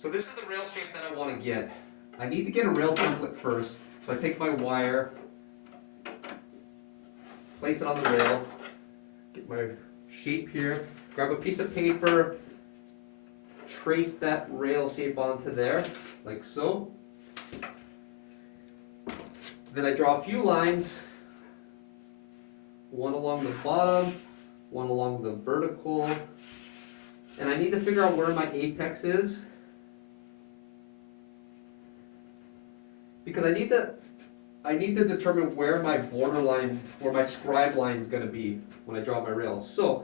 So this is the rail shape that I want to get. I need to get a rail template first. So I take my wire, place it on the rail, get my shape here, grab a piece of paper, trace that rail shape onto there, like so. Then I draw a few lines, one along the bottom, one along the vertical, and I need to figure out where my apex is, because I need to determine where my border line, where my scribe line is going to be when I draw my rail. So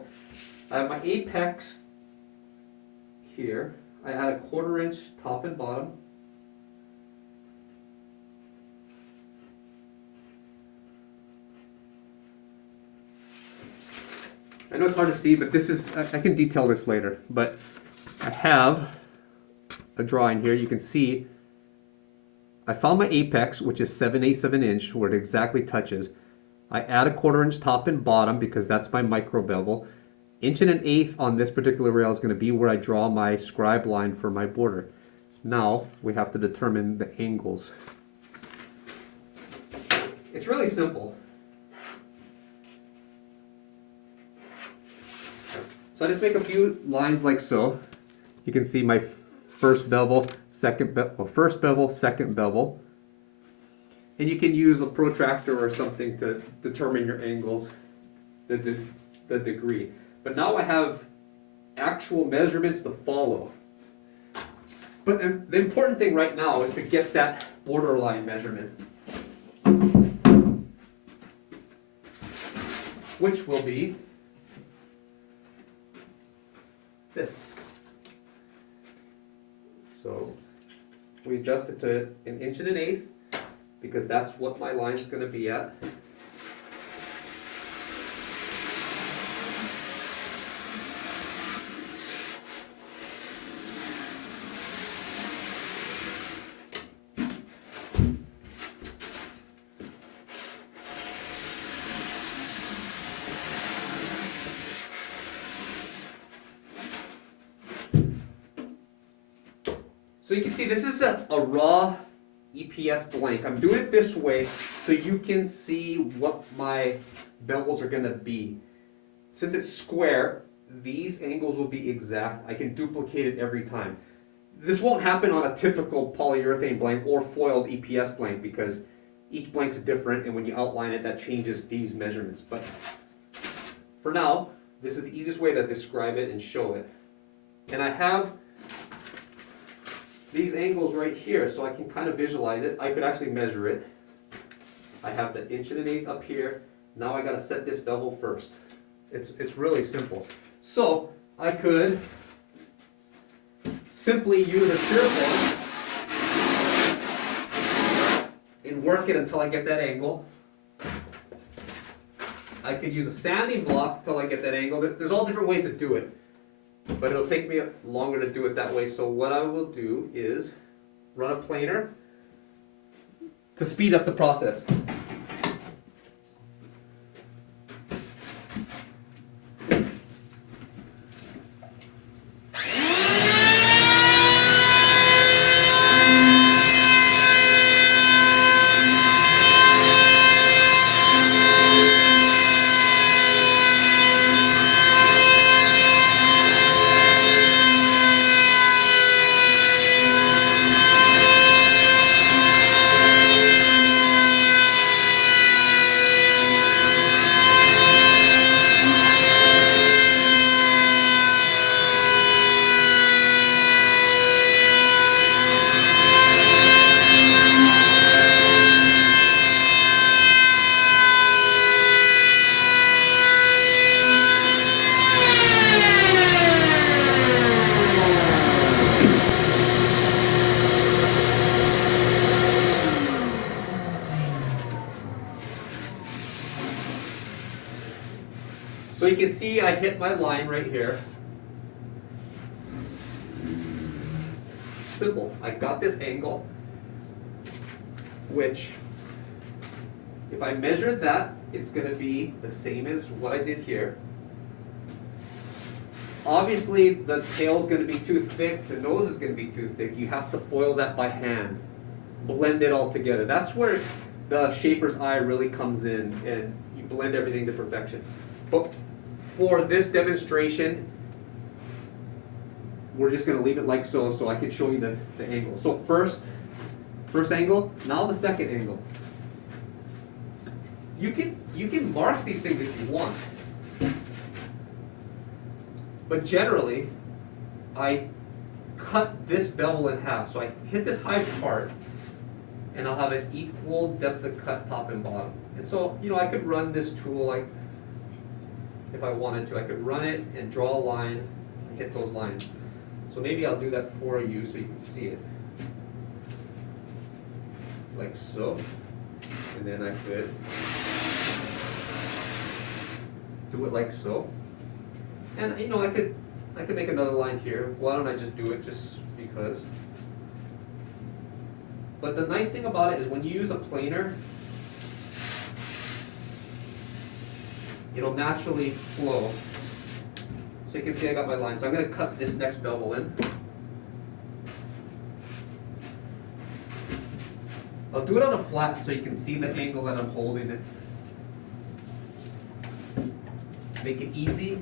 I have my apex here. I add a 1/4 inch top and bottom. I know it's hard to see, but this is, I can detail this later, but I have a drawing here. You can see I found my apex, which is 7/8 of an inch, where it exactly touches. I add a 1/4 inch top and bottom because that's my micro bevel. 1 1/8 on this particular rail is going to be where I draw my scribe line for my border. Now we have to determine the angles. It's really simple. So I just make a few lines like so. You can see my first bevel, second bevel, first bevel, second bevel. And you can use a protractor or something to determine your angles, the degree. But now I have actual measurements to follow. But the important thing right now is to get that borderline measurement, which will be this. So we adjust it to 1 1/8 because that's what my line is going to be at. So you can see this is a raw EPS blank. I'm doing it this way so you can see what my bevels are going to be. Since it's square, these angles will be exact. I can duplicate it every time. This won't happen on a typical polyurethane blank or foiled EPS blank because each blank's different, and when you outline it, that changes these measurements. But for now, this is the easiest way to describe it and show it. And I have these angles right here, so I can kind of visualize it. I could actually measure it. I have the 1 1/8 up here. Now I got to set this bevel first. It's really simple. So I could simply use a surfboard and work it until I get that angle. I could use a sanding block until I get that angle. There's all different ways to do it, but it'll take me longer to do it that way. So what I will do is run a planer to speed up the process. So you can see I hit my line right here. Simple. I got this angle, which if I measured that, it's going to be the same as what I did here. Obviously, the tail's going to be too thick, the nose is going to be too thick. You have to foil that by hand. Blend it all together. That's where the shaper's eye really comes in, and you blend everything to perfection. But for this demonstration, we're just going to leave it like so, so I can show you the angle. So first angle, now the second angle. You can mark these things if you want. But generally, I cut this bevel in half. So I hit this high part, and I'll have an equal depth of cut top and bottom. And so, you know, I could run this tool like, if I wanted to, I could run it and draw a line and hit those lines. So maybe I'll do that for you so you can see it. Like so. And then I could do it like so. And you know, I could make another line here. Why don't I just do it just because? But the nice thing about it is when you use a planer, it'll naturally flow. So you can see I got my line. So I'm going to cut this next bevel in. I'll do it on a flat so you can see the angle that I'm holding it. Make it easy.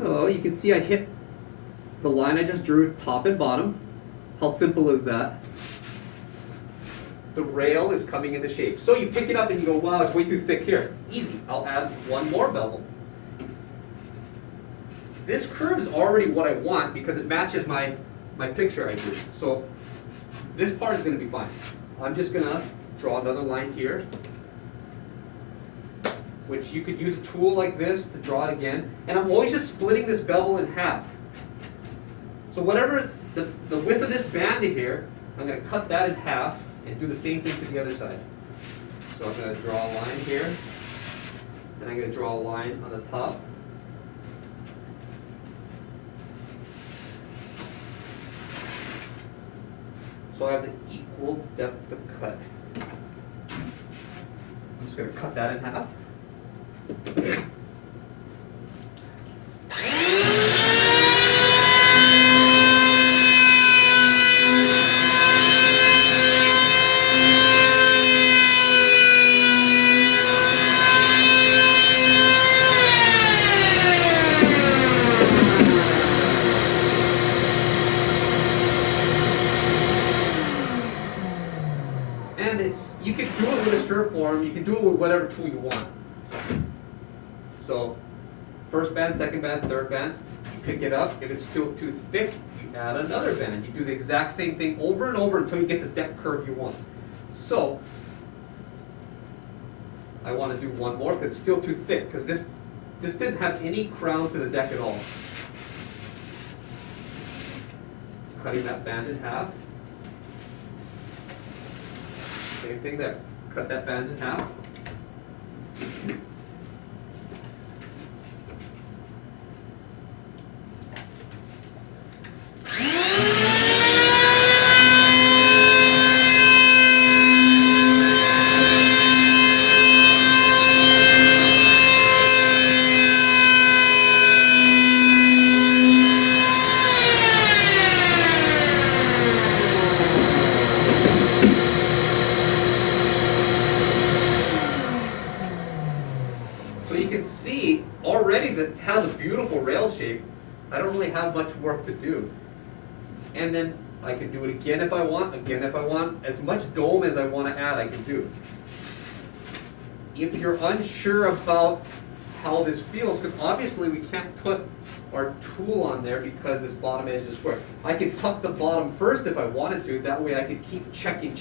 So you can see I hit the line I just drew, top and bottom. How simple is that? The rail is coming into shape. So you pick it up and you go, wow, it's way too thick here. Easy, I'll add one more bevel. This curve is already what I want because it matches my picture I drew. So this part is going to be fine. I'm just going to draw another line here, which you could use a tool like this to draw it again. And I'm always just splitting this bevel in half. So whatever the width of this band here, I'm going to cut that in half and do the same thing to the other side. So I'm going to draw a line here, and I'm going to draw a line on the top. So I have the equal depth of cut. I'm just going to cut that in half. And you can do it with a Surfform, you can do it with whatever tool you want. So, first band, second band, third band, you pick it up. If it's still too thick, you add another band. You do the exact same thing over and over until you get the deck curve you want. So, I want to do one more, but it's still too thick because this didn't have any crown to the deck at all. Cutting that band in half. Same thing there. Cut that band in half. So you can see already that it has a beautiful rail shape. I don't really have much work to do. And then I can do it again if I want, As much dome as I want to add, I can do. If you're unsure about how this feels, because obviously we can't put our tool on there because this bottom edge is square. I could tuck the bottom first if I wanted to, that way I could keep checking.